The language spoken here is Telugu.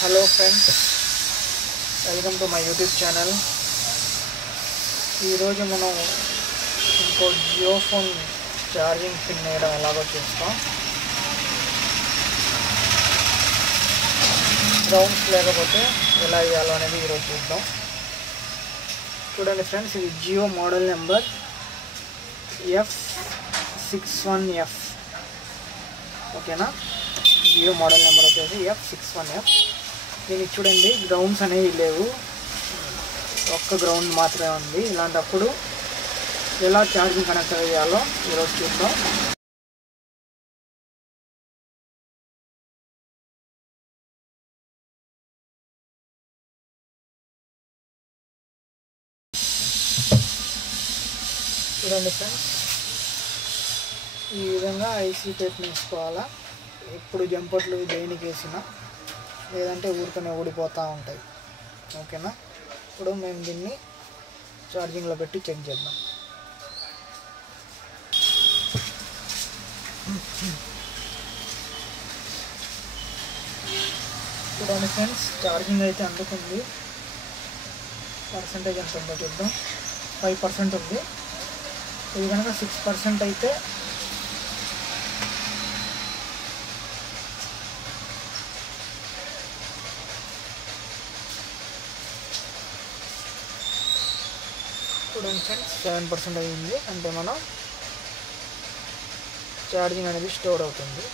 Hello friends, welcome to my YouTube channel. ఈరోజు మనం ఇంకో జియో ఫోన్ ఛార్జింగ్ పిన్ వేయడం ఎలాగో చూస్తాం. గ్రౌండ్స్ లేకపోతే ఎలా వేయాలో అనేది ఈరోజు చూద్దాం. చూడండి ఫ్రెండ్స్, ఇది జియో మోడల్ నెంబర్ F61F. ఓకేనా, జియో మోడల్ నెంబర్ వచ్చేసి F61F. దీనికి చూడండి, గ్రౌండ్స్ అనేవి లేవు, ఒక్క గ్రౌండ్ మాత్రమే ఉంది. ఇలాంటప్పుడు ఎలా ఛార్జింగ్ కనెక్ట్ అయ్యాలో ఈరోజు చూద్దాం. చూడండి ఫ్రెండ్స్, ఈ విధంగా ఐసీ టేప్ వేసుకోవాలా. ఎప్పుడు జంపట్లు దేనికి వేసినా లేదంటే ఊరికనే ఊడిపోతూ ఉంటాయి. ఓకేనా, ఇప్పుడు మేము దీన్ని ఛార్జింగ్లో పెట్టి చెక్ చేద్దాం. చూడండి ఫ్రెండ్స్, ఛార్జింగ్ అయితే అందుకుంది. పర్సెంటేజ్ ఎంత ఉందో చూద్దాం. 5% ఉంది. ఇది కనుక 6% అయితే చూడండి ఫ్రెండ్స్, 7% అయ్యింది. అంటే మనం ఛార్జింగ్ అనేది స్టోర్ అవుతుంది.